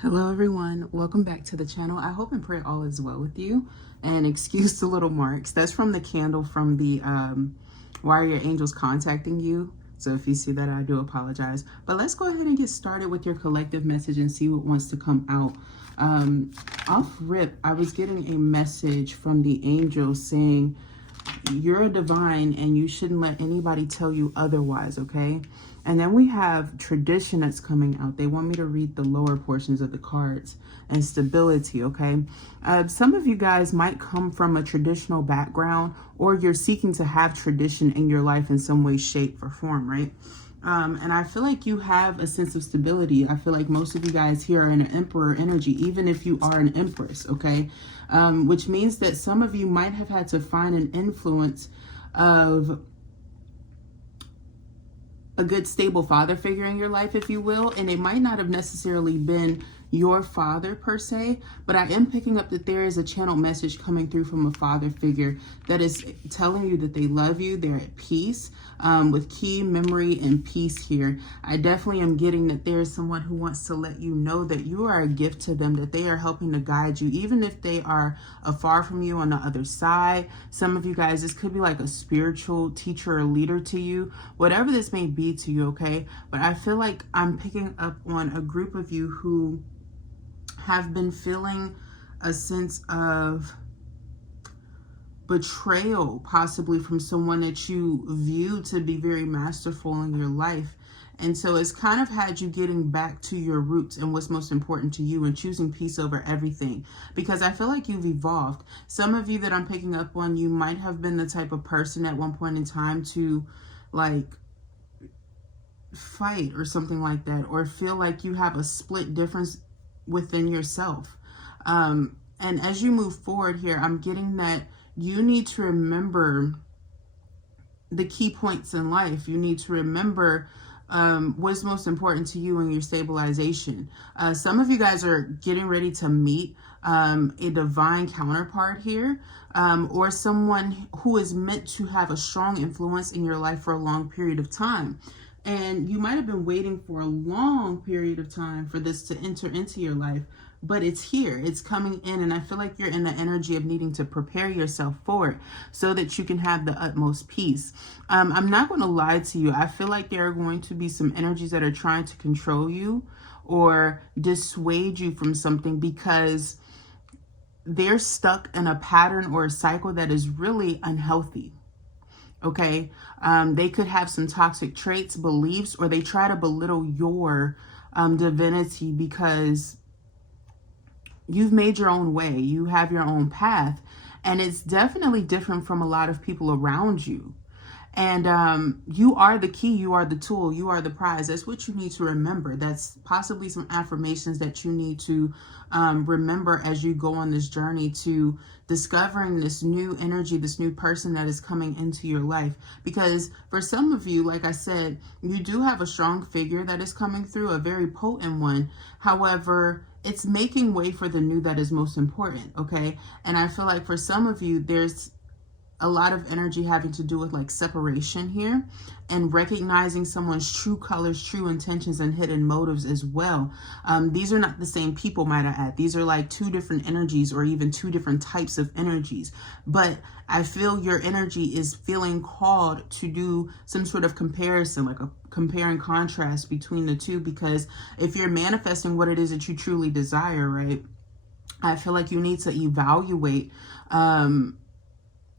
Hello everyone, welcome back to the channel. I hope and pray all is well with you, and excuse the little marks. That's from the candle from the Why Are Your Angels Contacting You? So if you see that, I do apologize. But let's go ahead and get started with your collective message and see what wants to come out. Off rip, I was getting a message from the angels saying, you're a divine and you shouldn't let anybody tell you otherwise, okay? And then we have tradition that's coming out. They want me to read the lower portions of the cards, and stability, okay? Some of you guys might come from a traditional background, or you're seeking to have tradition in your life in some way, shape, or form, right? And I feel like you have a sense of stability. I feel like most of you guys here are in an emperor energy, even if you are an empress, okay? Which means that some of you might have had to find an influence of a good stable father figure in your life, if you will, and it might not have necessarily been your father per se, but I am picking up that there is a channeled message coming through from a father figure that is telling you that they love you, they're at peace, with key memory and peace here. I definitely am getting that there is someone who wants to let you know that you are a gift to them, that they are helping to guide you, even if they are afar from you on the other side. Some of you guys, this could be like a spiritual teacher or leader to you, whatever this may be to you, okay? But I feel like I'm picking up on a group of you who have been feeling a sense of betrayal, possibly from someone that you view to be very masterful in your life. And so it's kind of had you getting back to your roots and what's most important to you and choosing peace over everything, because I feel like you've evolved. Some of you that I'm picking up on, you might have been the type of person at one point in time to like fight or something like that, or feel like you have a split difference within yourself. And as you move forward here, I'm getting that you need to remember the key points in life. You need to remember what's most important to you in your stabilization. Some of you guys are getting ready to meet a divine counterpart here, or someone who is meant to have a strong influence in your life for a long period of time. And you might have been waiting for a long period of time for this to enter into your life, but it's here, it's coming in. And I feel like you're in the energy of needing to prepare yourself for it so that you can have the utmost peace. I'm not going to lie to you. I feel like there are going to be some energies that are trying to control you or dissuade you from something because they're stuck in a pattern or a cycle that is really unhealthy. Okay, they could have some toxic traits, beliefs, or they try to belittle your divinity because you've made your own way. You have your own path, and it's definitely different from a lot of people around you. And you are the key, you are the tool, you are the prize. That's what you need to remember. That's possibly some affirmations that you need to remember as you go on this journey to discovering this new energy, this new person that is coming into your life. Because for some of you, like I said, you do have a strong figure that is coming through, a very potent one. However, it's making way for the new that is most important, okay? And I feel like for some of you, there's a lot of energy having to do with like separation here and recognizing someone's true colors, true intentions, and hidden motives as well. These are not the same people, might I add. These are like two different energies or even two different types of energies. But I feel your energy is feeling called to do some sort of comparison, like a compare and contrast between the two, because if you're manifesting what it is that you truly desire, right, I feel like you need to evaluate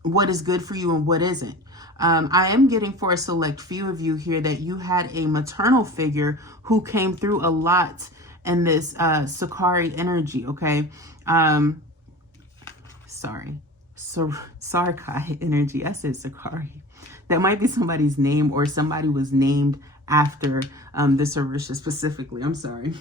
what is good for you and what isn't. I am getting for a select few of you here that you had a maternal figure who came through a lot in this Sakari energy, okay? Sarkai energy. I said Sakari. That might be somebody's name, or somebody was named after this Orisha specifically. I'm sorry.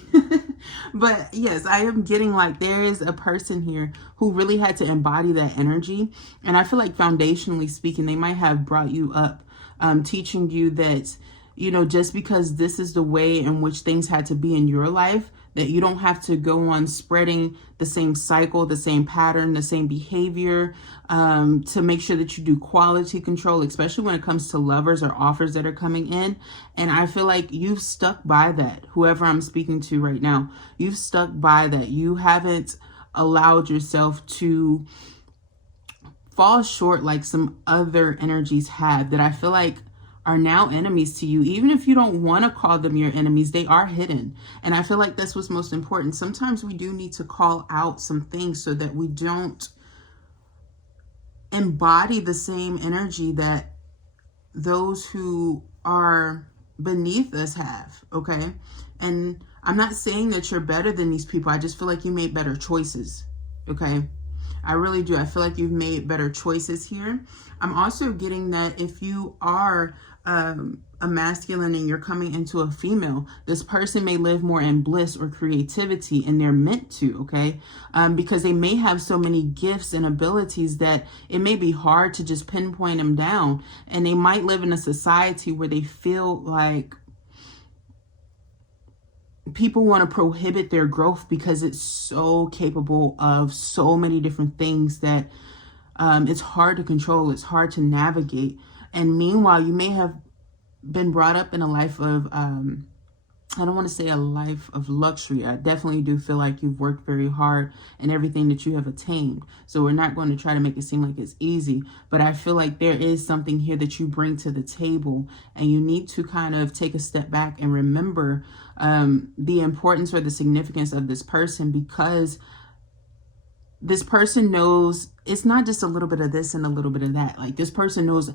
But yes, I am getting like there is a person here who really had to embody that energy. And I feel like foundationally speaking, they might have brought you up, teaching you that you know, just because this is the way in which things had to be in your life, that you don't have to go on spreading the same cycle, the same pattern, the same behavior, to make sure that you do quality control, especially when it comes to lovers or offers that are coming in. And I feel like you've stuck by that. Whoever I'm speaking to right now, you've stuck by that. You haven't allowed yourself to fall short like some other energies have, that I feel like are now enemies to you. Even if you don't want to call them your enemies, they are hidden. And I feel like that's what's most important. Sometimes we do need to call out some things so that we don't embody the same energy that those who are beneath us have, okay? And I'm not saying that you're better than these people. I just feel like you made better choices, okay? I really do. I feel like you've made better choices here. I'm also getting that if you are a masculine and you're coming into a female, this person may live more in bliss or creativity, and they're meant to, okay? Because they may have so many gifts and abilities that it may be hard to just pinpoint them down. And they might live in a society where they feel like people want to prohibit their growth because it's so capable of so many different things that it's hard to control, it's hard to navigate. And meanwhile, you may have been brought up in a life of, I don't want to say a life of luxury. I definitely do feel like you've worked very hard in everything that you have attained. So we're not going to try to make it seem like it's easy, but I feel like there is something here that you bring to the table, and you need to kind of take a step back and remember the importance or the significance of this person, because this person knows it's not just a little bit of this and a little bit of that. Like, this person knows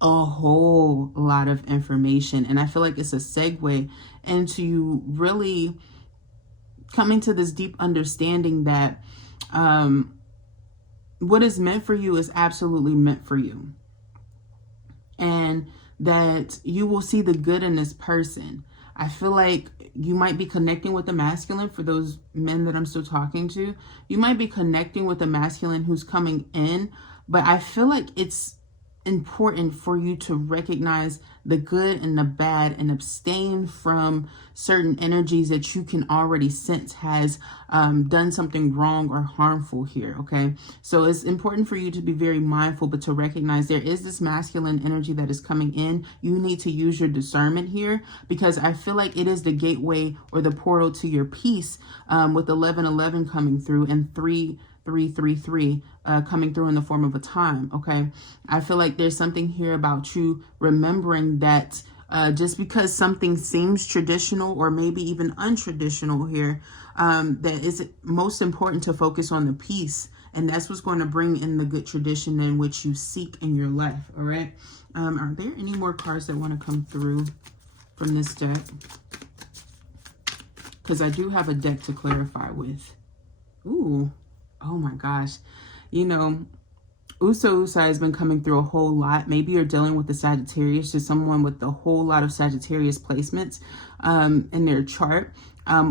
a whole lot of information. And I feel like it's a segue into really coming to this deep understanding that what is meant for you is absolutely meant for you. And that you will see the good in this person. I feel like you might be connecting with the masculine. For those men that I'm still talking to, you might be connecting with the masculine who's coming in, but I feel like it's important for you to recognize the good and the bad and abstain from certain energies that you can already sense has done something wrong or harmful here, okay? So it's important for you to be very mindful, but to recognize there is this masculine energy that is coming in. You need to use your discernment here, because I feel like it is the gateway or the portal to your peace, with 1111 coming through and 333 coming through in the form of a time, okay? I feel like there's something here about you remembering that just because something seems traditional or maybe even untraditional here, that it's most important to focus on the peace. And that's what's going to bring in the good tradition in which you seek in your life, all right? Are there any more cards that want to come through from this deck? Because I do have a deck to clarify with. Ooh. Oh my gosh. You know, Uso has been coming through a whole lot. Maybe you're dealing with the Sagittarius, to someone with a whole lot of Sagittarius placements in their chart,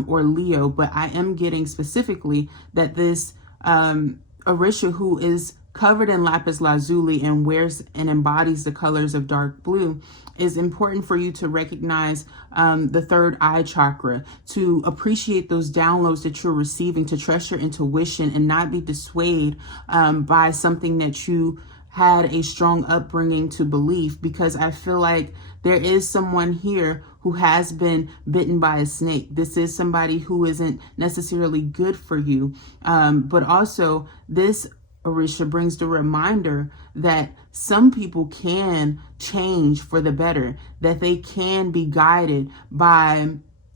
or Leo. But I am getting specifically that this Orisha, who is covered in lapis lazuli and wears and embodies the colors of dark blue, is important for you to recognize the third eye chakra, to appreciate those downloads that you're receiving, to trust your intuition and not be dissuaded by something that you had a strong upbringing to believe. Because I feel like there is someone here who has been bitten by a snake. This is somebody who isn't necessarily good for you. But also this Orisha brings the reminder that some people can change for the better, that they can be guided by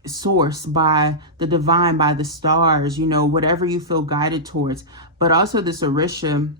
source, by the divine, by the stars, you know, whatever you feel guided towards. But also this Orisha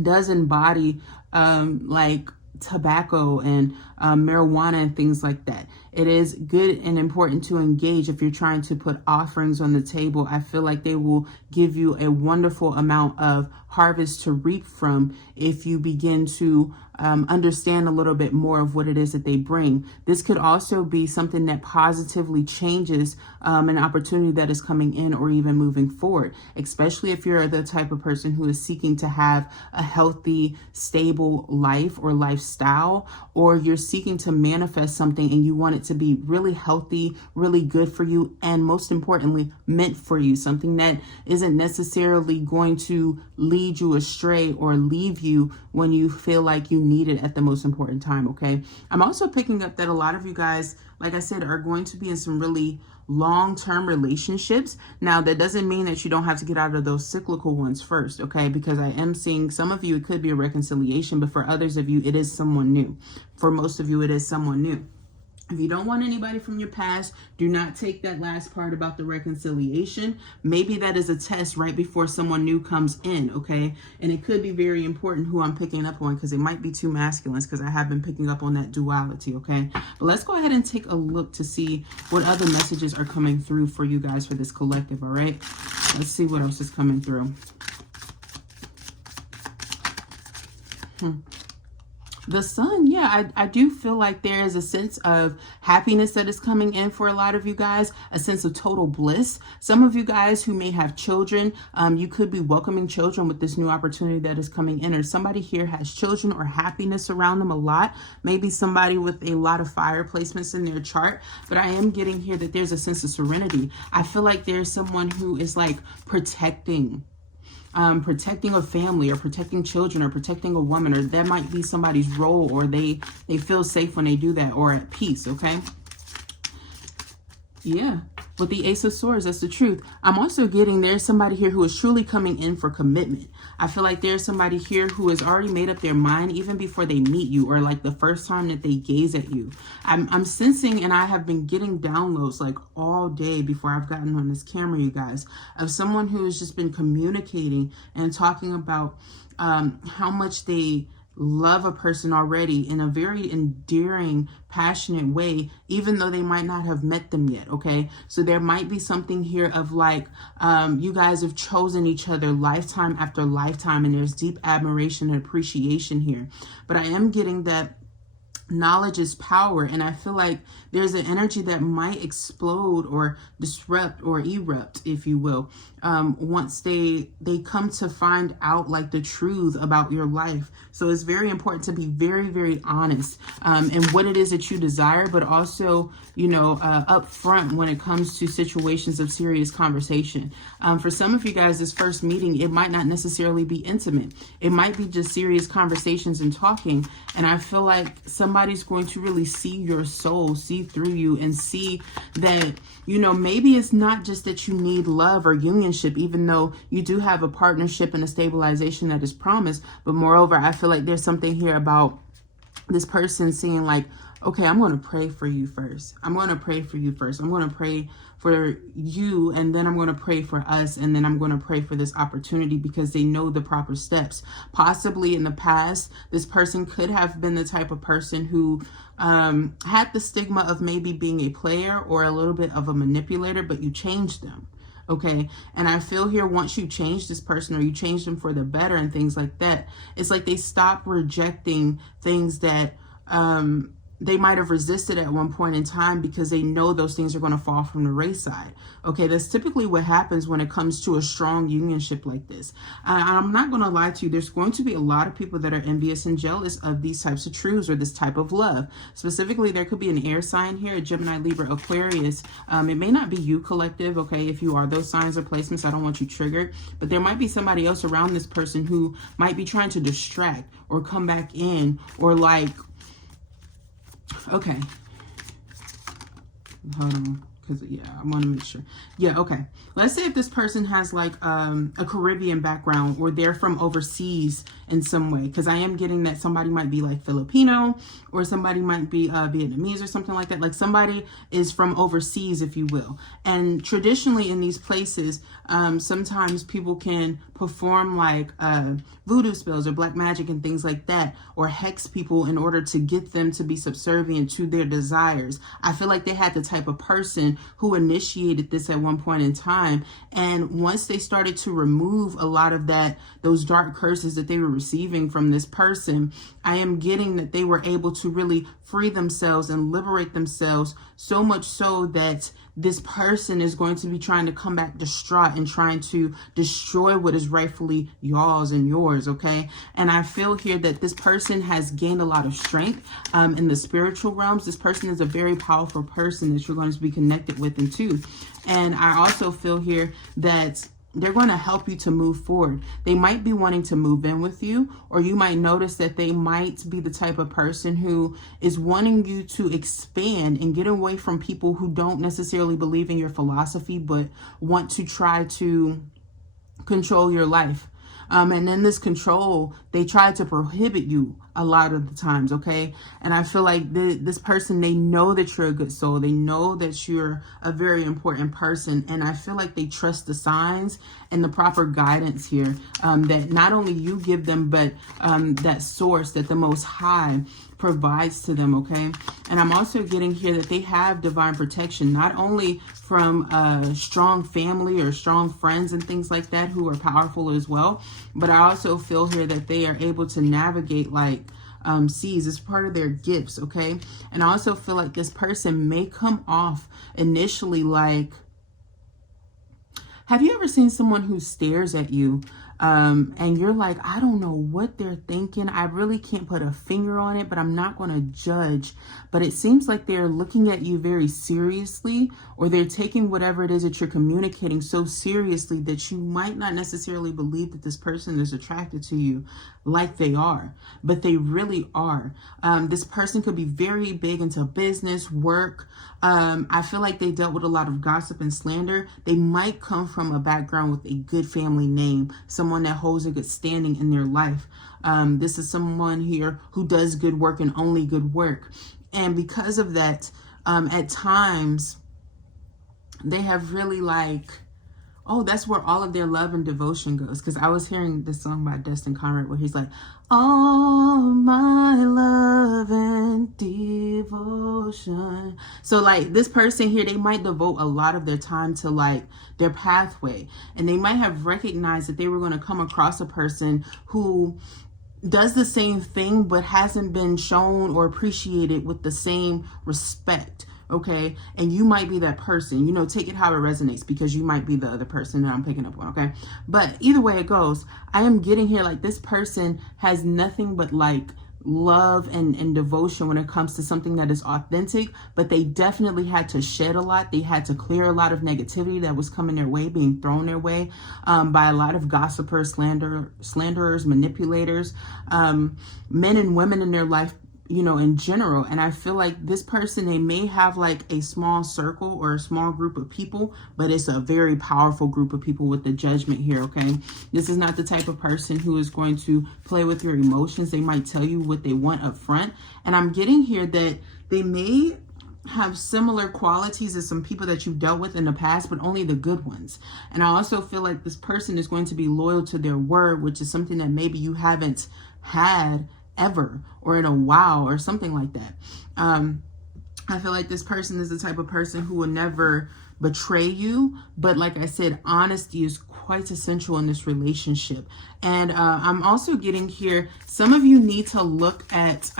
does embody like tobacco and marijuana and things like that. It is good and important to engage if you're trying to put offerings on the table. I feel like they will give you a wonderful amount of harvest to reap from if you begin to understand a little bit more of what it is that they bring. This could also be something that positively changes an opportunity that is coming in or even moving forward, especially if you're the type of person who is seeking to have a healthy, stable life or lifestyle, or you're seeking to manifest something and you want it to be really healthy, really good for you, and most importantly, meant for you. Something that isn't necessarily going to lead you astray or leave you when you feel like you need it at the most important time, okay? I'm also picking up that a lot of you guys, like I said, are going to be in some really long-term relationships. Now, that doesn't mean that you don't have to get out of those cyclical ones first, okay? Because I am seeing some of you, it could be a reconciliation, but for others of you, it is someone new. For most of you, it is someone new. If you don't want anybody from your past, do not take that last part about the reconciliation. Maybe that is a test right before someone new comes in, okay? And it could be very important who I'm picking up on, because it might be two masculines, because I have been picking up on that duality, okay? But let's go ahead and take a look to see what other messages are coming through for you guys for this collective, all right? Let's see what else is coming through. The sun, yeah, I do feel like there is a sense of happiness that is coming in for a lot of you guys, a sense of total bliss. Some of you guys who may have children, you could be welcoming children with this new opportunity that is coming in, or somebody here has children or happiness around them a lot. Maybe somebody with a lot of fire placements in their chart, but I am getting here that there's a sense of serenity. I feel like there's someone who is like protecting a family, or protecting children, or protecting a woman, or that might be somebody's role, or they feel safe when they do that, or at peace, okay? Yeah, with the Ace of Swords, that's the truth. I'm also getting there's somebody here who is truly coming in for commitment. I feel like there's somebody here who has already made up their mind even before they meet you, or like the first time that they gaze at you. I'm sensing, and I have been getting downloads like all day before I've gotten on this camera, you guys, of someone who has just been communicating and talking about how much they love a person already in a very endearing, passionate way, even though they might not have met them yet, okay? So there might be something here of like, you guys have chosen each other lifetime after lifetime, and there's deep admiration and appreciation here. But I am getting that knowledge is power, and I feel like there's an energy that might explode or disrupt or erupt, if you will, once they come to find out like the truth about your life. So it's very important to be very, very honest in what it is that you desire, but also, you know, upfront when it comes to situations of serious conversation. For some of you guys, this first meeting, it might not necessarily be intimate. It might be just serious conversations and talking. And I feel like somebody's going to really see your soul, see through you, and see that, you know, maybe it's not just that you need love or unionship, even though you do have a partnership and a stabilization that is promised. But moreover, I feel like there's something here about this person seeing like, okay, I'm going to pray for you first. I'm going to pray for you first. I'm going to pray for you, and then I'm going to pray for us, and then I'm going to pray for this opportunity, because they know the proper steps. Possibly in the past, this person could have been the type of person who had the stigma of maybe being a player or a little bit of a manipulator, but you changed them. Okay. And I feel here, once you change this person, or you change them for the better and things like that, it's like they stop rejecting things that they might have resisted at one point in time, because they know those things are going to fall from the wayside. Okay, that's typically what happens when it comes to a strong unionship like this. I'm not going to lie to you. There's going to be a lot of people that are envious and jealous of these types of truths, or this type of love. Specifically, there could be an air sign here, a Gemini, Libra, Aquarius. It may not be you, collective, okay? If you are those signs or placements, I don't want you triggered. But there might be somebody else around this person who might be trying to distract or come back in, or like, okay, hold on, because yeah, I want to make sure. Yeah, okay, let's say if this person has like a Caribbean background, or they're from overseas in some way, because I am getting that somebody might be like Filipino, or somebody might be Vietnamese or something like that. Like somebody is from overseas, if you will. And traditionally in these places, sometimes people can perform like voodoo spells or black magic and things like that, or hex people in order to get them to be subservient to their desires. I feel like they had the type of person who initiated this at one point in time, and once they started to remove a lot of that, those dark curses that they were receiving from this person, I am getting that they were able to really free themselves and liberate themselves so much so that this person is going to be trying to come back distraught and trying to destroy what is rightfully y'all's and yours, okay? And I feel here that this person has gained a lot of strength in the spiritual realms. This person is a very powerful person that you're going to be connected with and to. And I also feel here that they're going to help you to move forward. They might be wanting to move in with you, or you might notice that they might be the type of person who is wanting you to expand and get away from people who don't necessarily believe in your philosophy, but want to try to control your life. And in this control, they try to prohibit you a lot of the times, okay? And I feel like this person, they know that you're a good soul. They know that you're a very important person. And I feel like they trust the signs and the proper guidance here that not only you give them, but that source that the Most High provides to them, okay? And I'm also getting here that they have divine protection, not only from a strong family or strong friends and things like that who are powerful as well, but I also feel here that they are able to navigate like seas. It's part of their gifts, okay? And I also feel like this person may come off initially like, have you ever seen someone who stares at you and you're like, I don't know what they're thinking. I really can't put a finger on it, but I'm not going to judge. But it seems like they're looking at you very seriously, or they're taking whatever it is that you're communicating so seriously that you might not necessarily believe that this person is attracted to you like they are, but they really are. This person could be very big into business, work. I feel like they dealt with a lot of gossip and slander. They might come from a background with a good family name, someone that holds a good standing in their life. This is someone here who does good work and only good work. And because of that, at times, they have really like, oh, that's where all of their love and devotion goes. Because I was hearing this song by Destin Conrad where he's like, all my love and devotion. So like this person here, they might devote a lot of their time to like their pathway. And they might have recognized that they were going to come across a person who does the same thing, but hasn't been shown or appreciated with the same respect. Okay, and you might be that person, you know, take it how it resonates, because you might be the other person that I'm picking up on, okay? But either way it goes, I am getting here like this person has nothing but like love and devotion when it comes to something that is authentic, but they definitely had to shed a lot. They had to clear a lot of negativity that was coming their way, being thrown their way by a lot of gossipers, slanderers, manipulators, men and women in their life, you know, in general. And I feel like this person, they may have like a small circle or a small group of people, but it's a very powerful group of people with the judgment here, okay? This is not the type of person who is going to play with your emotions. They might tell you what they want up front. And I'm getting here that they may have similar qualities as some people that you've dealt with in the past, but only the good ones. And I also feel like this person is going to be loyal to their word, which is something that maybe you haven't had ever or in a while or something like that. I feel like this person is the type of person who will never betray you, but like I said, honesty is quite essential in this relationship. And I'm also getting here, some of you need to look at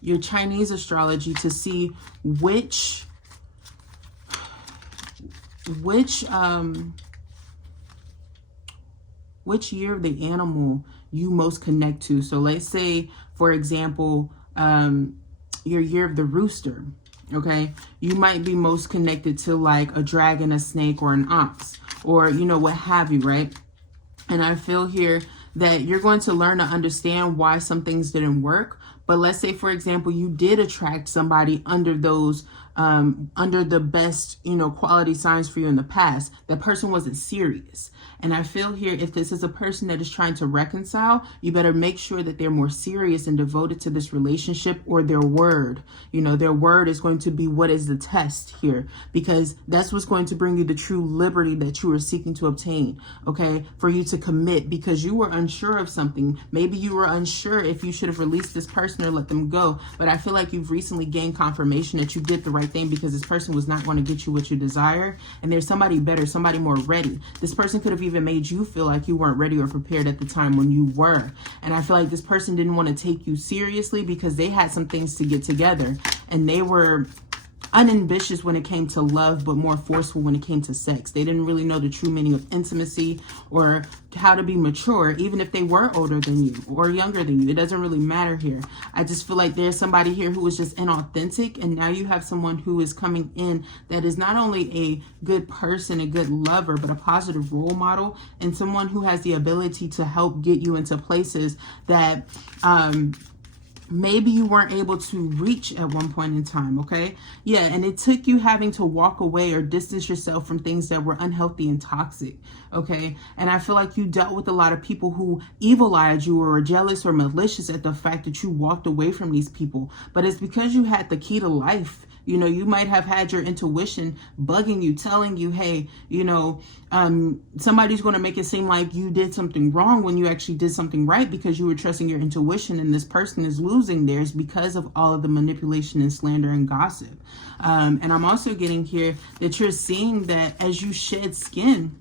your Chinese astrology to see which year of the animal you most connect to. So let's say, for example, your year of the rooster, okay? You might be most connected to like a dragon, a snake, or an ox, or, you know, what have you, right? And I feel here that you're going to learn to understand why some things didn't work. But let's say, for example, you did attract somebody under those, under the best, you know, quality signs for you in the past. That person wasn't serious. And I feel here, if this is a person that is trying to reconcile, you better make sure that they're more serious and devoted to this relationship, or their word. You know, their word is going to be what is the test here, because that's what's going to bring you the true liberty that you are seeking to obtain, okay? For you to commit because you were unsure of something. Maybe you were unsure if you should have released this person or let them go. But I feel like you've recently gained confirmation that you did the right right thing, because this person was not going to get you what you desire. And there's somebody better, somebody more ready. This person could have even made you feel like you weren't ready or prepared at the time when you were. And I feel like this person didn't want to take you seriously because they had some things to get together. And they were unambitious when it came to love, but more forceful when it came to sex. They didn't really know the true meaning of intimacy or how to be mature, even if they were older than you or younger than you. It doesn't really matter here. I just feel like there's somebody here who is just inauthentic, and now you have someone who is coming in that is not only a good person, a good lover, but a positive role model, and someone who has the ability to help get you into places that maybe you weren't able to reach at one point in time. Okay. Yeah. And it took you having to walk away or distance yourself from things that were unhealthy and toxic. Okay. And I feel like you dealt with a lot of people who evil-eyed you or were jealous or malicious at the fact that you walked away from these people. But it's because you had the key to life. You know, you might have had your intuition bugging you, telling you, hey, you know, somebody's going to make it seem like you did something wrong when you actually did something right, because you were trusting your intuition, and this person is losing theirs because of all of the manipulation and slander and gossip. And I'm also getting here that you're seeing that as you shed skin,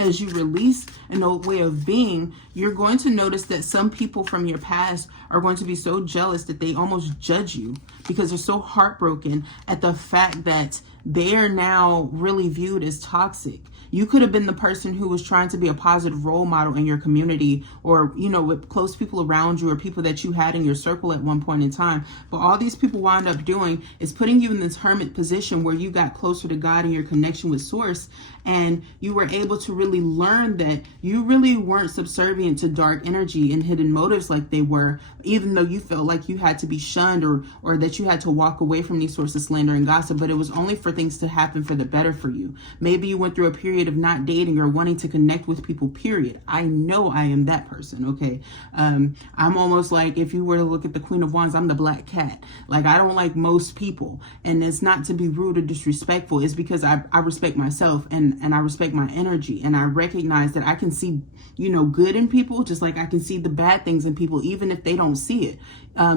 as you release an old way of being, you're going to notice that some people from your past are going to be so jealous that they almost judge you, because they're so heartbroken at the fact that they are now really viewed as toxic. You could have been the person who was trying to be a positive role model in your community, or, you know, with close people around you or people that you had in your circle at one point in time. But all these people wound up doing is putting you in this hermit position where you got closer to God and your connection with Source. And you were able to really learn that you really weren't subservient to dark energy and hidden motives like they were, even though you felt like you had to be shunned or that you had to walk away from these sources of slander and gossip. But it was only for things to happen for the better for you. Maybe you went through a period of not dating or wanting to connect with people, period. I know I am that person, okay? I'm almost like, if you were to look at the Queen of Wands, I'm the black cat. Like, I don't like most people. And it's not to be rude or disrespectful. It's because I respect myself and I respect my energy. And I recognize that I can see, you know, good in people, just like I can see the bad things in people, even if they don't see it.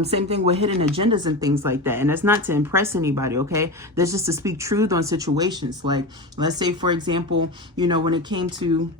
Same thing with hidden agendas and things like that. And that's not to impress anybody, okay? That's just to speak truth on situations. Like, let's say, for example, you know, when it came to,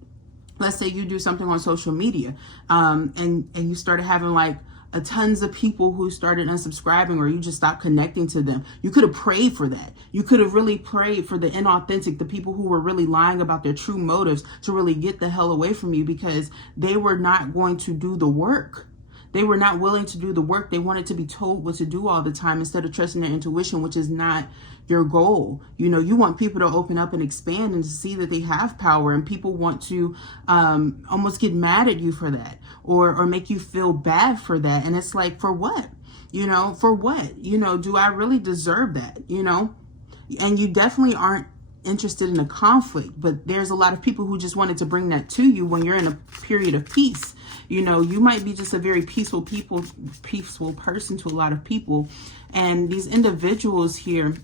let's say you do something on social media, and you started having like tons of people who started unsubscribing, or you just stopped connecting to them. You could have prayed for that. You could have really prayed for the inauthentic, the people who were really lying about their true motives, to really get the hell away from you, because they were not going to do the work. They were not willing to do the work. They wanted to be told what to do all the time instead of trusting their intuition, which is not your goal. You know, you want people to open up and expand and to see that they have power, and people want to almost get mad at you for that, or make you feel bad for that. And it's like, for what? You know, for what? You know, do I really deserve that? You know, and you definitely aren't interested in a conflict, but there's a lot of people who just wanted to bring that to you when you're in a period of peace. You know, you might be just a very peaceful person to a lot of people, and these individuals here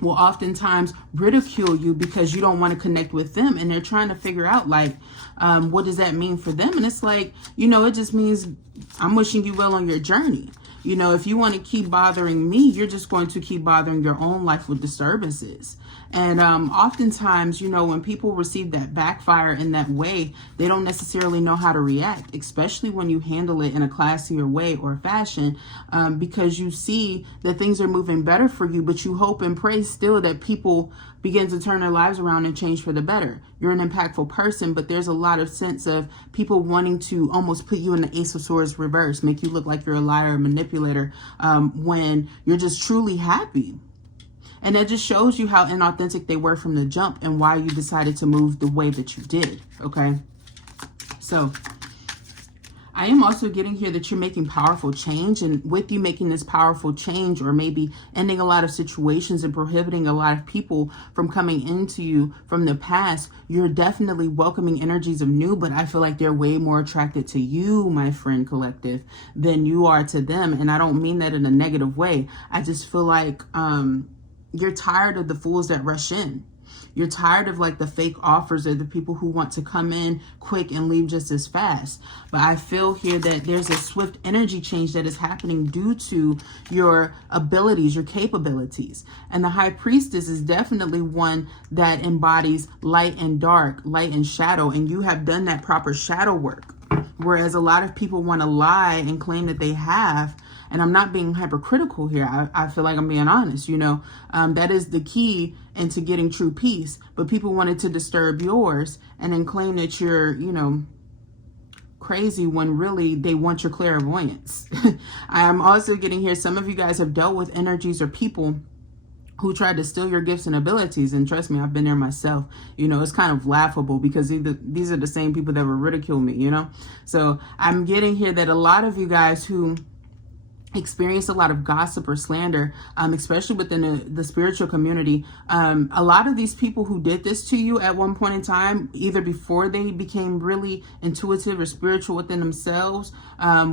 will oftentimes ridicule you because you don't want to connect with them, and they're trying to figure out, like, what does that mean for them? And it's like, you know, it just means I'm wishing you well on your journey. You know, if you want to keep bothering me, you're just going to keep bothering your own life with disturbances. And oftentimes, you know, when people receive that backfire in that way, they don't necessarily know how to react, especially when you handle it in a classier way or fashion, because you see that things are moving better for you, but you hope and pray still that people begin to turn their lives around and change for the better. You're an impactful person, but there's a lot of sense of people wanting to almost put you in the Ace of Swords reverse, make you look like you're a liar or manipulator, when you're just truly happy. And that just shows you how inauthentic they were from the jump and why you decided to move the way that you did, okay? So I am also getting here that you're making powerful change, and with you making this powerful change, or maybe ending a lot of situations and prohibiting a lot of people from coming into you from the past, you're definitely welcoming energies of new, but I feel like they're way more attracted to you, my friend collective, than you are to them. And I don't mean that in a negative way. I just feel like you're tired of the fools that rush in. You're tired of like the fake offers or the people who want to come in quick and leave just as fast. But I feel here that there's a swift energy change that is happening due to your abilities, your capabilities. And the High Priestess is definitely one that embodies light and dark, light and shadow. And you have done that proper shadow work. Whereas a lot of people want to lie and claim that they have. And I'm not being hypercritical here. I feel like I'm being honest, you know. That is the key into getting true peace. But people wanted to disturb yours and then claim that you're, you know, crazy when really they want your clairvoyance. I am also getting here, some of you guys have dealt with energies or people who tried to steal your gifts and abilities. And trust me, I've been there myself. You know, it's kind of laughable because these are the same people that will ridicule me, you know. So I'm getting here that a lot of you guys who experience a lot of gossip or slander, especially within the spiritual community. A lot of these people who did this to you at one point in time, either before they became really intuitive or spiritual within themselves,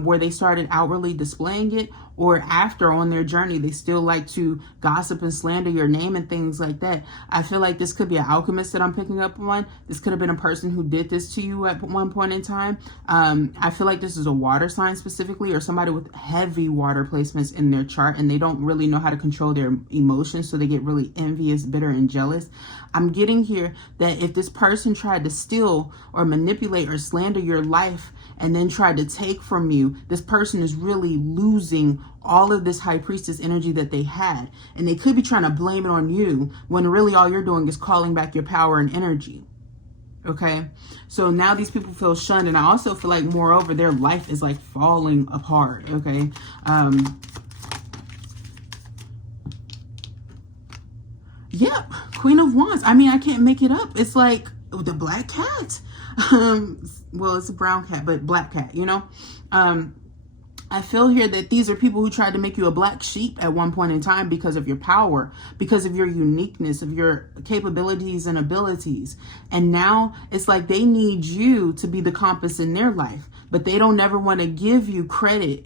where they started outwardly displaying it, or after on their journey, they still like to gossip and slander your name and things like that. I feel like this could be an alchemist that I'm picking up on. This could have been a person who did this to you at one point in time. I feel like this is a water sign specifically, or somebody with heavy water placements in their chart, and they don't really know how to control their emotions, so they get really envious, bitter, and jealous. I'm getting here that if this person tried to steal or manipulate or slander your life and then tried to take from you, this person is really losing all of this High Priestess energy that they had. And they could be trying to blame it on you when really all you're doing is calling back your power and energy. Okay, so now these people feel shunned, and I also feel like, moreover, their life is like falling apart. Okay, yep, Queen of Wands. I mean, I can't make it up. It's like the black cat. Well, it's a brown cat, but black cat, you know. I feel here that these are people who tried to make you a black sheep at one point in time because of your power, because of your uniqueness, of your capabilities and abilities. And now it's like they need you to be the compass in their life, but they don't ever want to give you credit.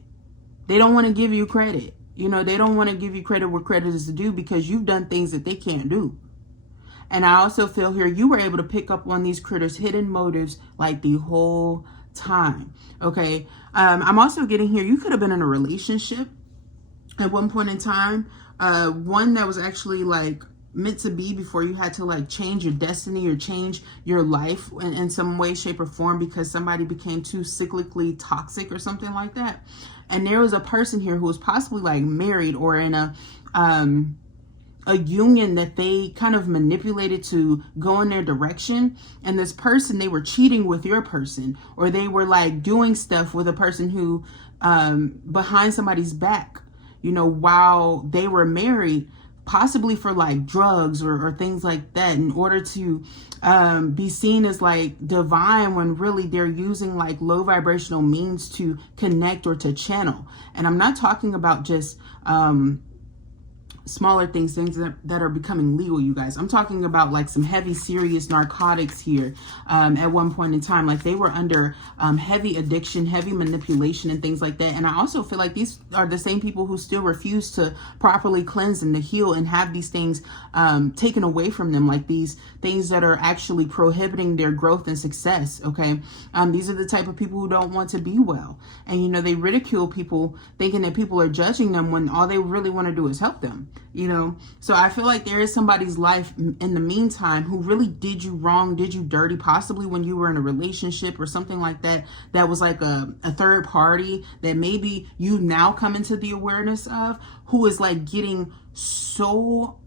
They don't want to give you credit. You know, they don't want to give you credit where credit is due, because you've done things that they can't do. And I also feel here you were able to pick up on these critters' hidden motives like the whole time. Okay. I'm also getting here, you could have been in a relationship at one point in time, one that was actually like meant to be before you had to like change your destiny or change your life in some way, shape, or form because somebody became too cyclically toxic or something like that. And there was a person here who was possibly like married or in a union that they kind of manipulated to go in their direction. And this person, they were cheating with your person, or they were like doing stuff with a person who behind somebody's back, you know, while they were married, possibly for like drugs or things like that, in order to be seen as like divine, when really they're using like low vibrational means to connect or to channel. And I'm not talking about just smaller things that are becoming legal, you guys. I'm talking about like some heavy, serious narcotics here at one point in time. Like they were under heavy addiction, heavy manipulation, and things like that. And I also feel like these are the same people who still refuse to properly cleanse and to heal and have these things taken away from them, like these things that are actually prohibiting their growth and success. Okay, these are the type of people who don't want to be well, and you know, they ridicule people thinking that people are judging them when all they really want to do is help them. You know, so I feel like there is somebody's life in the meantime who really did you wrong, did you dirty, possibly when you were in a relationship or something like that, that was like a third party that maybe you now come into the awareness of, who is like getting so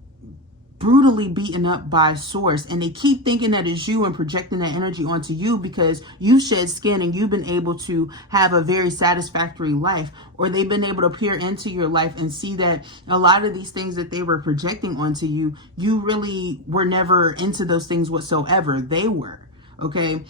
brutally beaten up by source, and they keep thinking that it's you and projecting that energy onto you because you shed skin and you've been able to have a very satisfactory life, or they've been able to peer into your life and see that a lot of these things that they were projecting onto you, you really were never into those things whatsoever. They were, okay,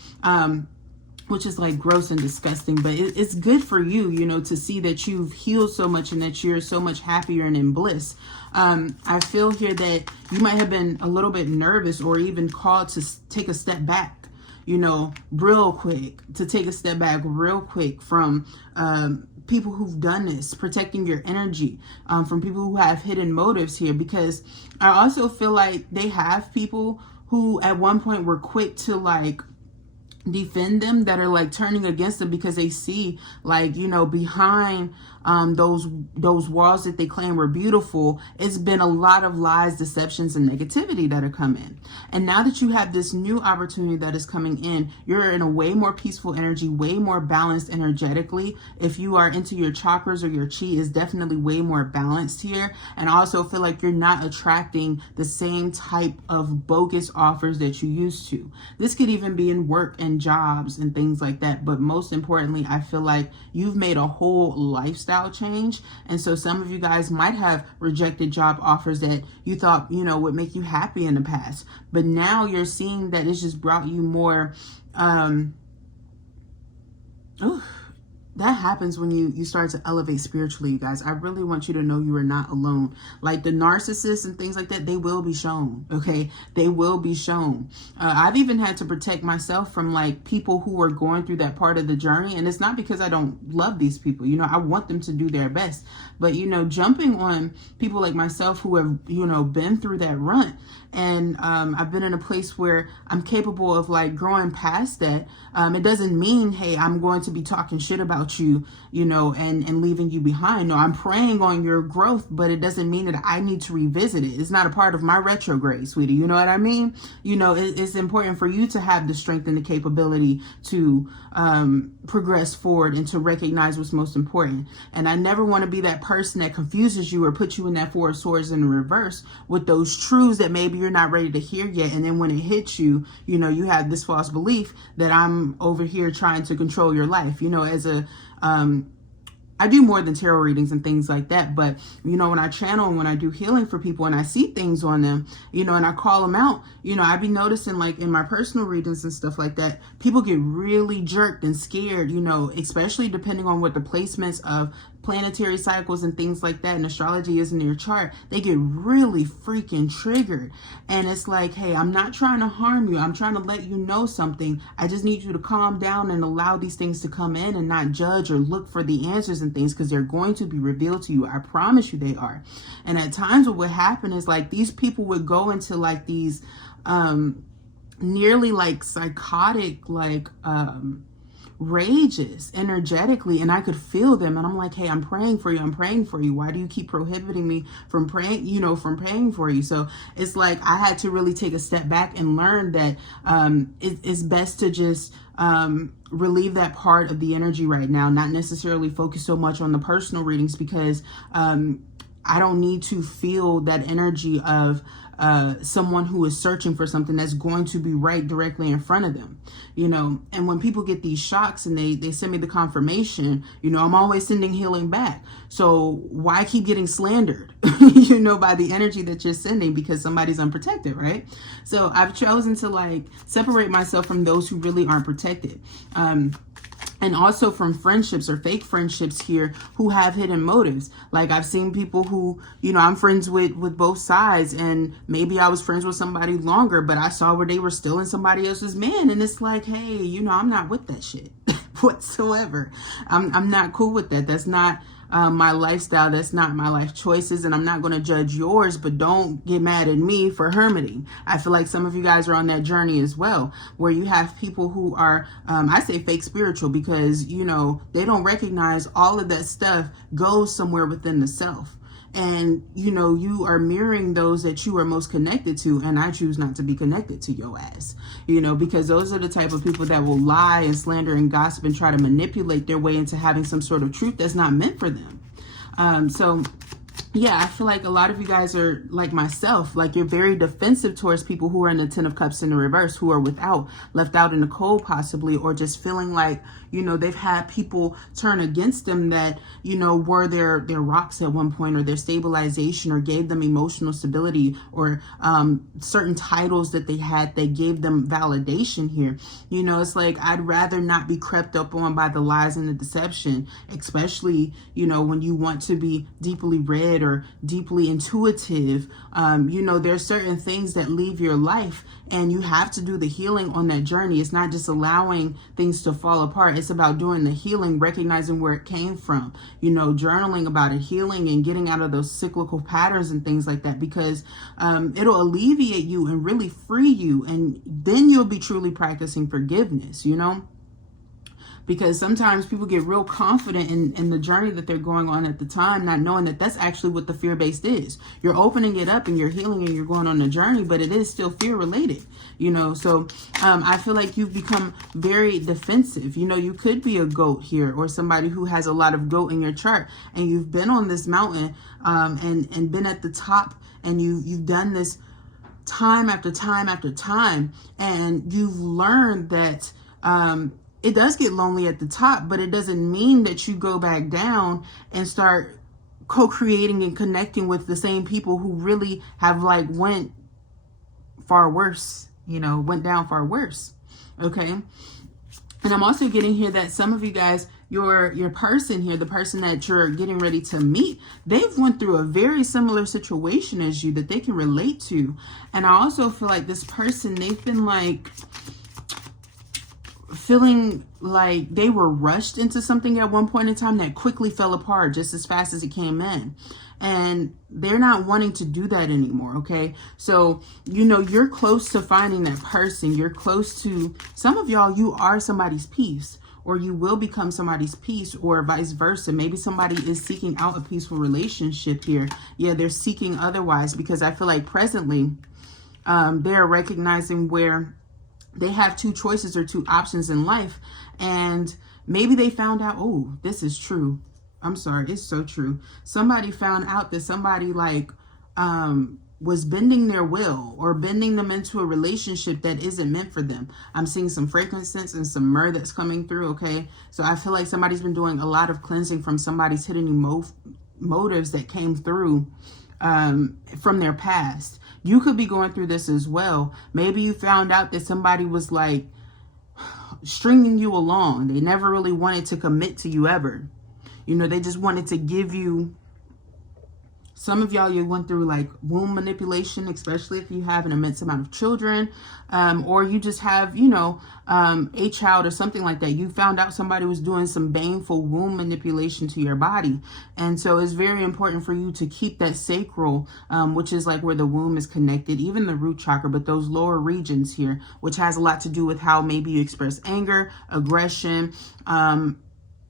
which is like gross and disgusting, but it's good for you, you know, to see that you've healed so much and that you're so much happier and in bliss. I feel here that you might have been a little bit nervous or even called to take a step back, you know, real quick, to take a step back real quick from people who've done this, protecting your energy from people who have hidden motives here, because I also feel like they have people who at one point were quick to like defend them, that are like turning against them because they see, like, you know, behind those walls that they claim were beautiful, it's been a lot of lies, deceptions, and negativity that are coming. And now that you have this new opportunity that is coming in, you're in a way more peaceful energy, way more balanced energetically. If you are into your chakras, or your chi is definitely way more balanced here. And I also feel like you're not attracting the same type of bogus offers that you used to. This could even be in work and jobs and things like that. But most importantly, I feel like you've made a whole lifestyle change. And so some of you guys might have rejected job offers that you thought, you know, would make you happy in the past. But now you're seeing that it's just brought you more, that happens when you start to elevate spiritually, you guys. I really want you to know you are not alone. Like the narcissists and things like that, they will be shown, okay? They will be shown. I've even had to protect myself from like people who are going through that part of the journey. And it's not because I don't love these people. You know, I want them to do their best. But, you know, jumping on people like myself who have, you know, been through that run. And I've been in a place where I'm capable of like growing past that. It doesn't mean, hey, I'm going to be talking shit about you, you know, and leaving you behind. No, I'm praying on your growth, but it doesn't mean that I need to revisit it. It's not a part of my retrograde, sweetie. You know what I mean? You know, it's important for you to have the strength and the capability to progress forward and to recognize what's most important. And I never want to be that person that confuses you or put you in that Four of Swords in reverse with those truths that maybe you're not ready to hear yet. And then when it hits you, you know, you have this false belief that I'm over here trying to control your life. You know, as a I do more than tarot readings and things like that. But, you know, when I channel and when I do healing for people and I see things on them, you know, and I call them out, you know, I be noticing like in my personal readings and stuff like that, people get really jerked and scared, you know, especially depending on what the placements of planetary cycles and things like that and astrology is in your chart. They get really freaking triggered. And it's like, hey, I'm not trying to harm you. I'm trying to let you know something. I just need you to calm down and allow these things to come in and not judge or look for the answers and things, because they're going to be revealed to you. I promise you they are. And at times what would happen is like these people would go into like these nearly like psychotic like rages energetically, and I could feel them, and I'm like, hey, I'm praying for you. I'm praying for you. Why do you keep prohibiting me from praying, you know, from praying for you? So it's like I had to really take a step back and learn that it's best to just relieve that part of the energy right now, not necessarily focus so much on the personal readings, because I don't need to feel that energy of someone who is searching for something that's going to be right directly in front of them, you know. And when people get these shocks and they send me the confirmation, you know, I'm always sending healing back. So why keep getting slandered, you know, by the energy that you're sending because somebody's unprotected, right? So I've chosen to like separate myself from those who really aren't protected. And also from friendships or fake friendships here who have hidden motives. Like I've seen people who, you know, I'm friends with both sides, and maybe I was friends with somebody longer, but I saw where they were still in somebody else's man. And it's like, hey, you know, I'm not with that shit whatsoever. I'm not cool with that. That's not my lifestyle. That's not my life choices, and I'm not going to judge yours, but don't get mad at me for hermiting. I feel like some of you guys are on that journey as well, where you have people who are, I say fake spiritual, because, you know, they don't recognize all of that stuff goes somewhere within the self. And, you know, you are mirroring those that you are most connected to. And I choose not to be connected to your ass, you know, because those are the type of people that will lie and slander and gossip and try to manipulate their way into having some sort of truth that's not meant for them. So yeah, I feel like a lot of you guys are like myself, like you're very defensive towards people who are in the Ten of Cups in the reverse, who are without, left out in the cold possibly, or just feeling like, you know, they've had people turn against them that, you know, were their rocks at one point, or their stabilization, or gave them emotional stability, or certain titles that they had that gave them validation here. You know, it's like I'd rather not be crept up on by the lies and the deception, especially, you know, when you want to be deeply read or deeply intuitive. You know, there's certain things that leave your life, and you have to do the healing on that journey. It's not just allowing things to fall apart. It's about doing the healing, recognizing where it came from, you know, journaling about it, healing and getting out of those cyclical patterns and things like that, because it'll alleviate you and really free you. And then you'll be truly practicing forgiveness, you know. Because sometimes people get real confident in the journey that they're going on at the time, not knowing that that's actually what the fear-based is. You're opening it up and you're healing and you're going on a journey, but it is still fear-related, you know. So I feel like you've become very defensive. You know, you could be a goat here, or somebody who has a lot of goat in your chart, and you've been on this mountain and been at the top, and you've done this time after time after time, and you've learned that it does get lonely at the top, but it doesn't mean that you go back down and start co-creating and connecting with the same people who really have like went far worse, you know, went down far worse. Okay. And I'm also getting here that some of you guys, your person here, the person that you're getting ready to meet, they've went through a very similar situation as you that they can relate to. And I also feel like this person, they've been like feeling like they were rushed into something at one point in time that quickly fell apart just as fast as it came in. And they're not wanting to do that anymore, okay? So, you know, you're close to finding that person. You're close to, some of y'all, you are somebody's peace, or you will become somebody's peace, or vice versa. Maybe somebody is seeking out a peaceful relationship here. Yeah, they're seeking otherwise, because I feel like presently they're recognizing where they have two choices or two options in life. And maybe they found out, oh, this is true. I'm sorry, it's so true. Somebody found out that somebody like was bending their will or bending them into a relationship that isn't meant for them. I'm seeing some frankincense and some myrrh that's coming through, okay? So I feel like somebody's been doing a lot of cleansing from somebody's hidden motives that came through from their past. You could be going through this as well. Maybe you found out that somebody was like stringing you along. They never really wanted to commit to you ever. You know, they just wanted to give you, some of y'all, you went through like womb manipulation, especially if you have an immense amount of children, or you just have, you know, a child or something like that. You found out somebody was doing some baneful womb manipulation to your body. And so it's very important for you to keep that sacral, which is like where the womb is connected, even the root chakra, but those lower regions here, which has a lot to do with how maybe you express anger, aggression,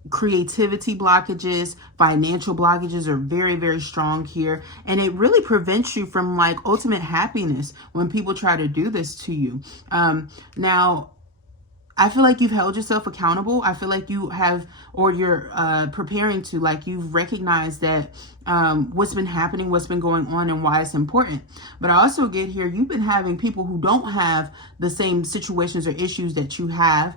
creativity blockages, financial blockages are very, very strong here. And it really prevents you from like ultimate happiness when people try to do this to you. Now, I feel like you've held yourself accountable. I feel like you have, or you're preparing to, like you've recognized that what's been happening, what's been going on, and why it's important. But I also get here, you've been having people who don't have the same situations or issues that you have,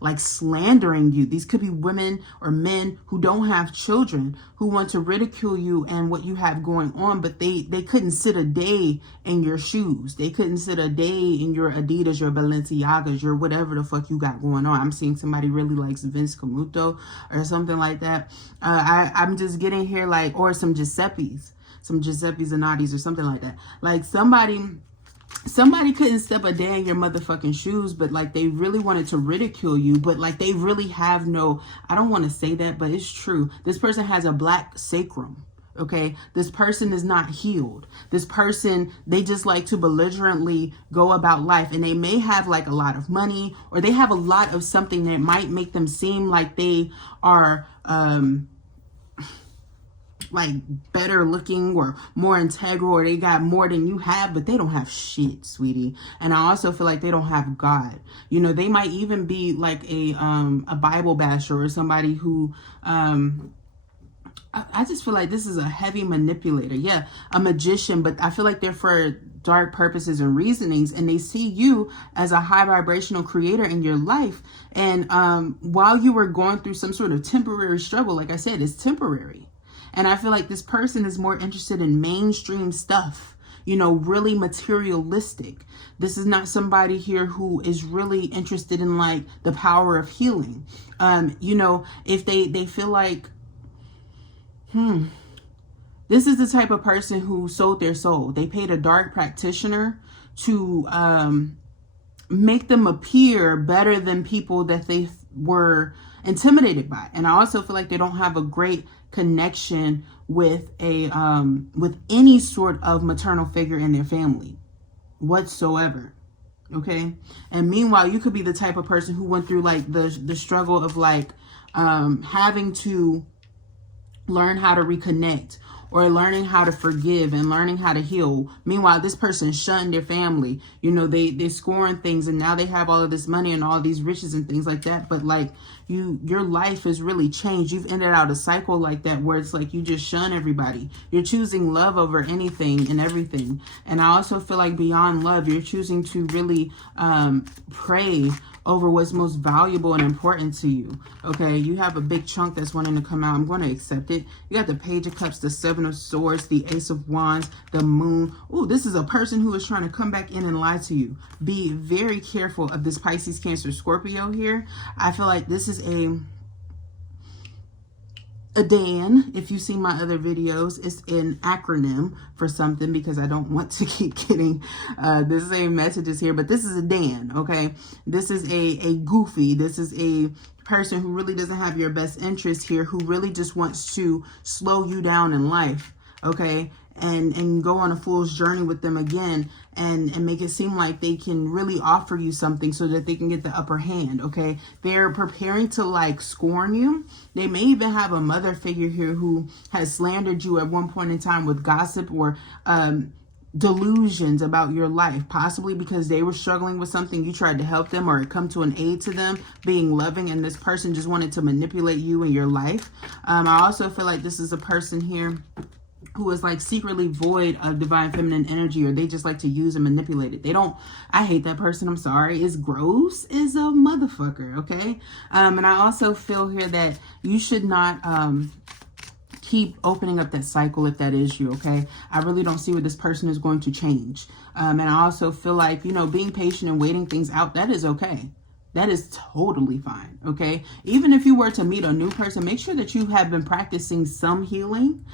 like slandering you. These could be women or men who don't have children, who want to ridicule you and what you have going on, but they couldn't sit a day in your shoes. They couldn't sit a day in your Adidas, your Balenciagas, your whatever the fuck you got going on. I'm seeing somebody really likes Vince Camuto or something like that. I'm just getting here like, or some Giuseppes Zanottis or something like that. Like somebody couldn't step a day in your motherfucking shoes, but like they really wanted to ridicule you, but like they really have no, I don't want to say that, but it's true. This person has a black sacrum. Okay, this person is not healed. This person, they just like to belligerently go about life, and they may have like a lot of money, or they have a lot of something that might make them seem like they are like better looking or more integral, or they got more than you have, but they don't have shit, sweetie. And I also feel like they don't have God. You know, they might even be like a Bible basher, or somebody who I just feel like this is a heavy manipulator. Yeah, a magician, but I feel like they're for dark purposes and reasonings, and they see you as a high vibrational creator in your life. And while you were going through some sort of temporary struggle, like I said, it's temporary. And I feel like this person is more interested in mainstream stuff, you know, really materialistic. This is not somebody here who is really interested in like the power of healing. You know, if they feel like, This is the type of person who sold their soul. They paid a dark practitioner to make them appear better than people that they were intimidated by. And I also feel like they don't have a great connection with with any sort of maternal figure in their family whatsoever. Okay. And meanwhile, you could be the type of person who went through like the struggle of like having to learn how to reconnect, or learning how to forgive and learning how to heal. Meanwhile, this person shunned their family. You know, they're scoring things, and now they have all of this money and all these riches and things like that. But like your life has really changed. You've ended out a cycle like that where it's like you just shun everybody. You're choosing love over anything and everything. And I also feel like beyond love, you're choosing to really pray over what's most valuable and important to you. Okay, you have a big chunk that's wanting to come out. I'm going to accept it. You got the Page of Cups, the Seven of Swords, the Ace of Wands, the Moon. Oh, this is a person who is trying to come back in and lie to you. Be very careful of this Pisces, Cancer, Scorpio here. I feel like this is a DAN. If you've seen my other videos, it's an acronym for something, because I don't want to keep getting the same messages here, but this is a DAN. Okay, this is a goofy. This is a person who really doesn't have your best interest here, who really just wants to slow you down in life. Okay, and go on a fool's journey with them again, and make it seem like they can really offer you something so that they can get the upper hand. Okay, they're preparing to like scorn you. They may even have a mother figure here who has slandered you at one point in time with gossip or delusions about your life, possibly because they were struggling with something. You tried to help them or come to an aid to them, being loving, and this person just wanted to manipulate you in your life. I also feel like this is a person here who is like secretly void of divine feminine energy, or they just like to use and manipulate it. They don't, I hate that person. I'm sorry. It's gross as a motherfucker. Okay. And I also feel here that you should not, keep opening up that cycle if that is you. Okay. I really don't see where this person is going to change. And I also feel like, you know, being patient and waiting things out, that is okay. That is totally fine. Okay. Even if you were to meet a new person, make sure that you have been practicing some healing,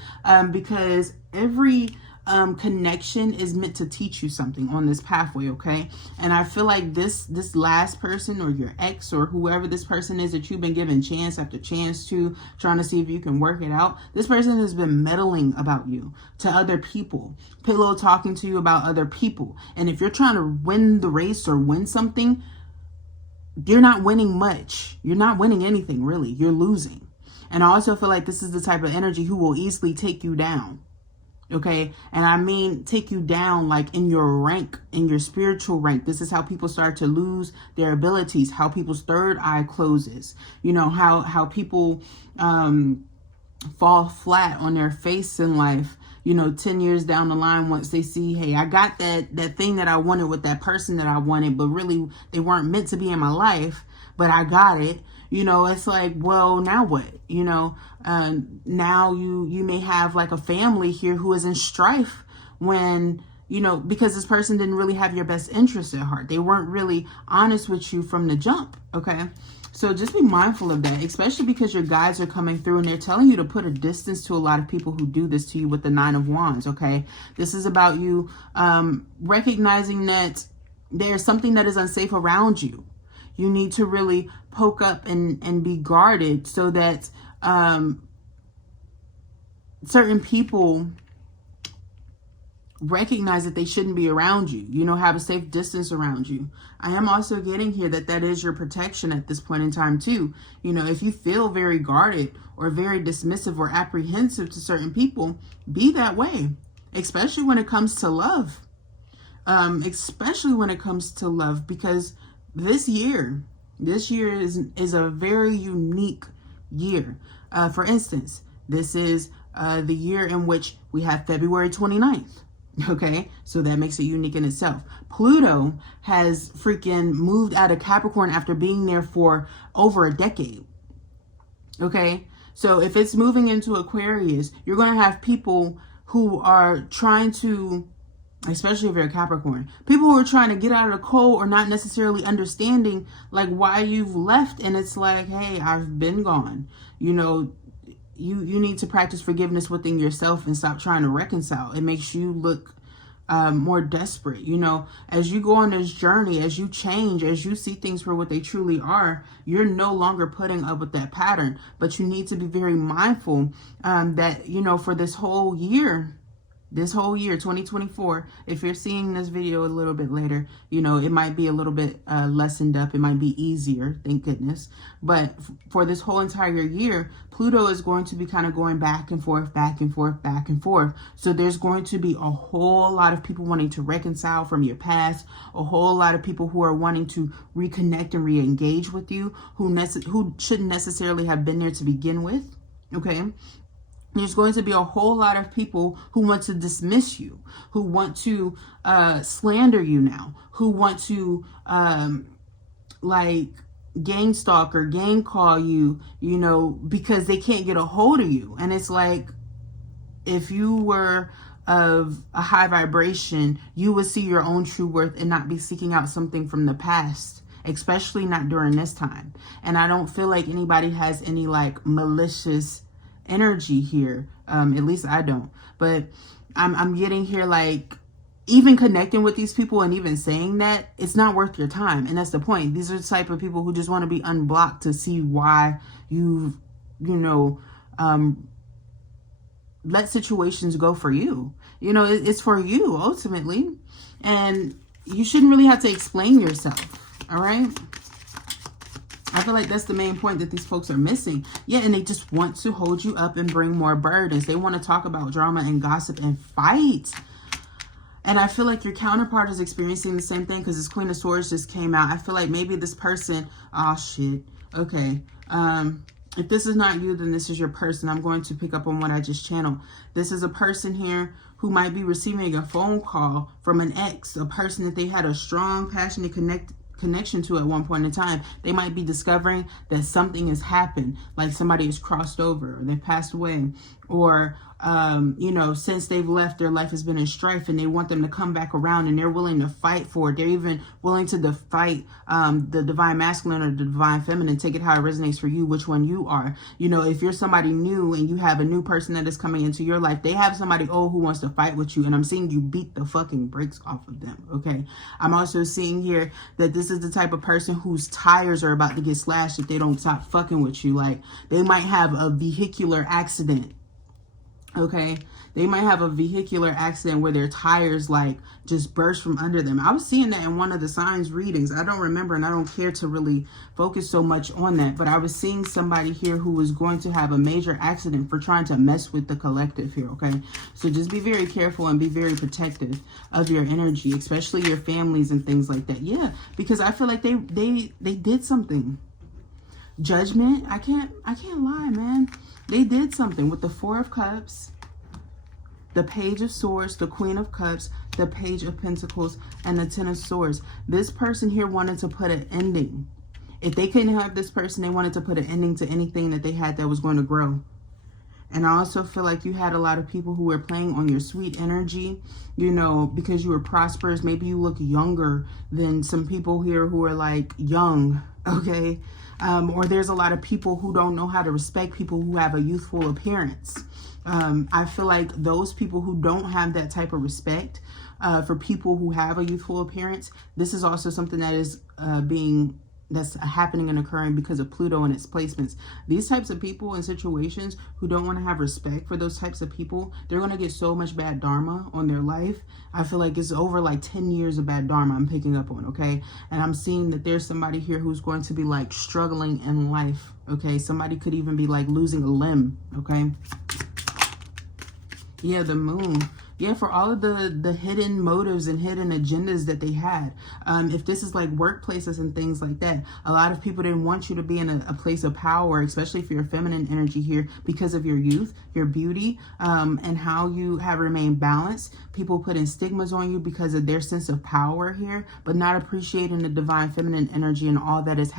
because every connection is meant to teach you something on this pathway. Okay. And I feel like this last person, or your ex, or whoever this person is that you've been given chance after chance to, trying to see if you can work it out, this person has been meddling about you to other people, pillow talking to you about other people. And if you're trying to win the race or win something, you're not winning much. You're not winning anything, really. You're losing. And I also feel like this is the type of energy who will easily take you down. Okay. And I mean, take you down like in your rank, in your spiritual rank. This is how people start to lose their abilities, how people's third eye closes, you know, how people fall flat on their face in life, you know, 10 years down the line, once they see, hey, I got that thing that I wanted with that person that I wanted, but really they weren't meant to be in my life, but I got it. You know, it's like, well, now what? You know, now you may have like a family here who is in strife when, you know, because this person didn't really have your best interest at heart. They weren't really honest with you from the jump. Okay. So just be mindful of that, especially because your guides are coming through and they're telling you to put a distance to a lot of people who do this to you with the Nine of Wands. Okay. This is about you recognizing that there's something that is unsafe around you. You need to really poke up and be guarded so that certain people recognize that they shouldn't be around you, you know, have a safe distance around you. I am also getting here that is your protection at this point in time too. You know, if you feel very guarded or very dismissive or apprehensive to certain people, be that way, especially when it comes to love. Especially when it comes to love, because this year is a very unique year. For instance, this is the year in which we have February 29th. Okay, so that makes it unique in itself. Pluto has freaking moved out of Capricorn after being there for over a decade. Okay, so if it's moving into Aquarius, you're going to have people who are trying to, especially if you're a Capricorn, people who are trying to get out of the cold or not necessarily understanding like why you've left. And it's like, hey, I've been gone. You know, you need to practice forgiveness within yourself and stop trying to reconcile. It makes you look more desperate. You know, as you go on this journey, as you change, as you see things for what they truly are, you're no longer putting up with that pattern. But you need to be very mindful that, you know, for this whole year, 2024, if you're seeing this video a little bit later, you know, it might be a little bit lessened up. It might be easier, thank goodness. But for this whole entire year, Pluto is going to be kind of going back and forth, back and forth, back and forth. So there's going to be a whole lot of people wanting to reconcile from your past, a whole lot of people who are wanting to reconnect and re-engage with you, who shouldn't necessarily have been there to begin with, okay? There's going to be a whole lot of people who want to dismiss you, who want to slander you now, who want to like gang stalk or gang call you, you know, because they can't get a hold of you. And it's like, if you were of a high vibration, you would see your own true worth and not be seeking out something from the past, especially not during this time. And I don't feel like anybody has any like malicious energy here, at least I don't. But I'm getting here like, even connecting with these people and even saying that, it's not worth your time. And that's the point. These are the type of people who just want to be unblocked to see why you know, let situations go for you. You know, it's for you ultimately, and you shouldn't really have to explain yourself. All right. I feel like that's the main point that these folks are missing. Yeah, and they just want to hold you up and bring more burdens. They want to talk about drama and gossip and fight. And I feel like your counterpart is experiencing the same thing, because this Queen of Swords just came out. I feel like maybe this person, oh shit, okay. If this is not you, then this is your person. I'm going to pick up on what I just channeled. This is a person here who might be receiving a phone call from an ex, a person that they had a strong, passionate connection to at one point in time. They might be discovering that something has happened, like somebody has crossed over or they've passed away, or you know, since they've left, their life has been in strife and they want them to come back around, and they're willing to fight for it. They're even willing to fight the divine masculine or the divine feminine. Take it how it resonates for you, which one you are. You know, if you're somebody new and you have a new person that is coming into your life, they have somebody old who wants to fight with you, and I'm seeing you beat the fucking brakes off of them, okay? I'm also seeing here that this is the type of person whose tires are about to get slashed if they don't stop fucking with you. Like, they might have a vehicular accident. Okay, they might have a vehicular accident where their tires like just burst from under them. I was seeing that in one of the signs readings. I don't remember, and I don't care to really focus so much on that, but I was seeing somebody here who was going to have a major accident for trying to mess with the collective here, okay? So just be very careful and be very protective of your energy, especially your families and things like that. Yeah, because I feel like they did something. Judgment, I can't lie, man. They did something with the Four of Cups, the Page of Swords, the Queen of Cups, the Page of Pentacles, and the Ten of Swords. This person here wanted to put an ending. If they couldn't have this person, they wanted to put an ending to anything that they had that was going to grow. And I also feel like you had a lot of people who were playing on your sweet energy, you know, because you were prosperous. Maybe you look younger than some people here who are like young, okay? Or there's a lot of people who don't know how to respect people who have a youthful appearance. I feel like those people who don't have that type of respect for people who have a youthful appearance, this is also something that is that's happening and occurring because of Pluto and its placements. These types of people in situations who don't want to have respect for those types of people, they're going to get so much bad dharma on their life. I feel like it's over like 10 years of bad dharma I'm picking up on, okay? And I'm seeing that there's somebody here who's going to be like struggling in life, okay? Somebody could even be like losing a limb, okay? Yeah, the Moon. Yeah, for all of the hidden motives and hidden agendas that they had. If this is like workplaces and things like that, a lot of people didn't want you to be in a place of power, especially for your feminine energy here, because of your youth, your beauty, and how you have remained balanced. People putting stigmas on you because of their sense of power here, but not appreciating the divine feminine energy and all that it's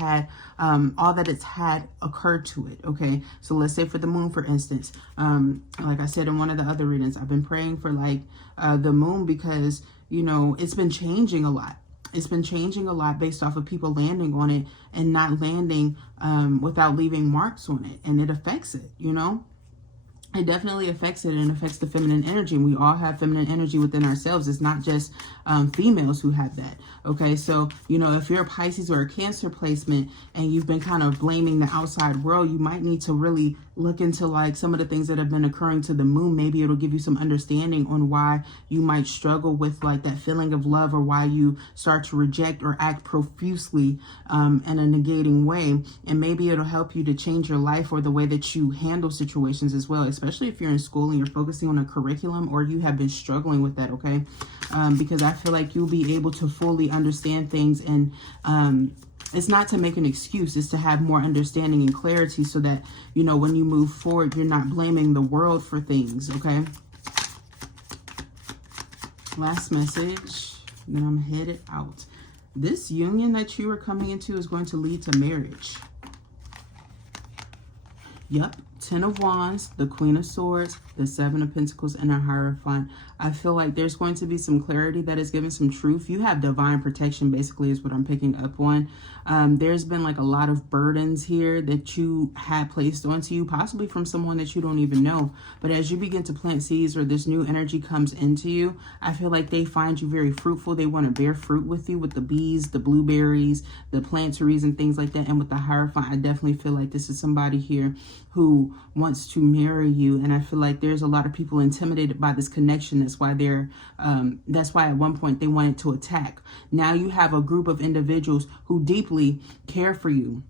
had occurred to it, okay? So let's say for the Moon, for instance, like I said in one of the other readings, I've been praying for like the Moon because, you know, it's been changing a lot. It's been changing a lot based off of people landing on it and not landing without leaving marks on it. And it affects it, you know? it definitely affects it, and affects the feminine energy. And we all have feminine energy within ourselves. It's not just females who have that. Okay, so, you know, if you're a Pisces or a Cancer placement and you've been kind of blaming the outside world, you might need to really look into like some of the things that have been occurring to the moon. Maybe it'll give you some understanding on why you might struggle with like that feeling of love, or why you start to reject or act profusely in a negating way. And maybe it'll help you to change your life or the way that you handle situations as well, especially if you're in school and you're focusing on a curriculum, or you have been struggling with that. Okay, because I feel like you'll be able to fully understand things, and it's not to make an excuse, it's to have more understanding and clarity, so that, you know, when you move forward, you're not blaming the world for things. Okay, last message, then I'm headed out. This union that you are coming into is going to lead to marriage. Yep, 10 of Wands, the Queen of Swords, the 7 of Pentacles, and a Hierophant. I feel like there's going to be some clarity that is given some truth. You have divine protection, basically, is what I'm picking up on. There's been like a lot of burdens here that you had placed onto you, possibly from someone that you don't even know. But as you begin to plant seeds, or this new energy comes into you, I feel like they find you very fruitful. They want to bear fruit with you, with the bees, the blueberries, the plantaries, and things like that. And with the Hierophant, I definitely feel like this is somebody here who wants to marry you. And I feel like there's a lot of people intimidated by this connection. That's why at one point they wanted to attack. Now you have a group of individuals who deeply care for you.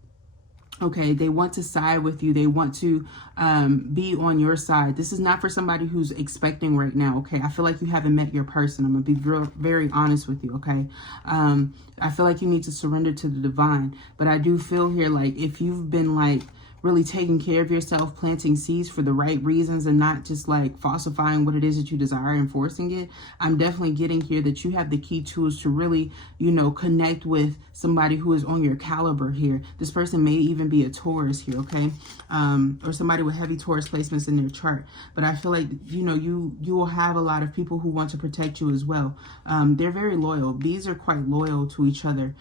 Okay, they want to side with you. They want to be on your side. This is not for somebody who's expecting right now. Okay, I feel like you haven't met your person. I'm gonna be very honest with you. Okay, I feel like you need to surrender to the divine. But I do feel here like if you've been like really taking care of yourself, planting seeds for the right reasons, and not just like falsifying what it is that you desire and forcing it, I'm definitely getting here that you have the key tools to really, you know, connect with somebody who is on your caliber here. This person may even be a Taurus here, okay? Or somebody with heavy Taurus placements in their chart. But I feel like, you know, you will have a lot of people who want to protect you as well. They're very loyal. These are quite loyal to each other.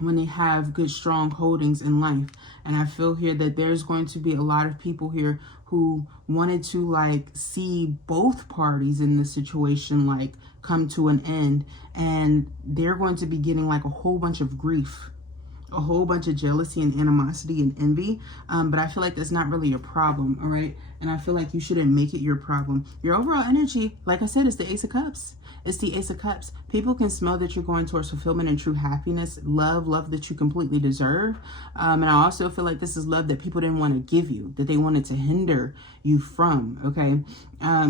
When they have good, strong holdings in life. And I feel here that there's going to be a lot of people here who wanted to like see both parties in the situation like come to an end. And they're going to be getting like a whole bunch of grief, a whole bunch of jealousy and animosity and envy. But I feel like that's not really your problem, all right? And I feel like you shouldn't make it your problem. Your overall energy, like I said, is the Ace of Cups. It's the Ace of Cups. People can smell that you're going towards fulfillment and true happiness, love that you completely deserve. And I also feel like this is love that people didn't want to give you, that they wanted to hinder you from, okay?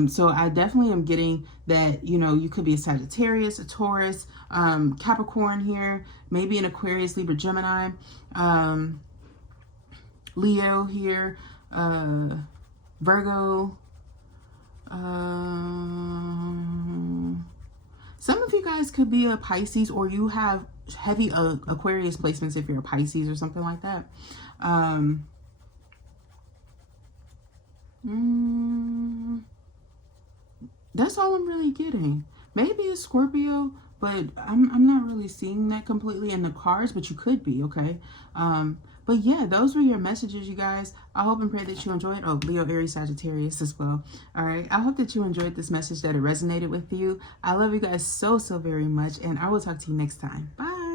So I definitely am getting that, you know, you could be a Sagittarius, a Taurus, Capricorn here, maybe an Aquarius, Libra, Gemini, Leo here, Virgo. Some of you guys could be a Pisces, or you have heavy Aquarius placements if you're a Pisces or something like that. That's all I'm really getting. Maybe a Scorpio, but I'm not really seeing that completely in the cards, but you could be, okay? But yeah, those were your messages, you guys. I hope and pray that you enjoyed. Oh, Leo, Aries, Sagittarius as well. All right. I hope that you enjoyed this message, that it resonated with you. I love you guys so very much, and I will talk to you next time. Bye.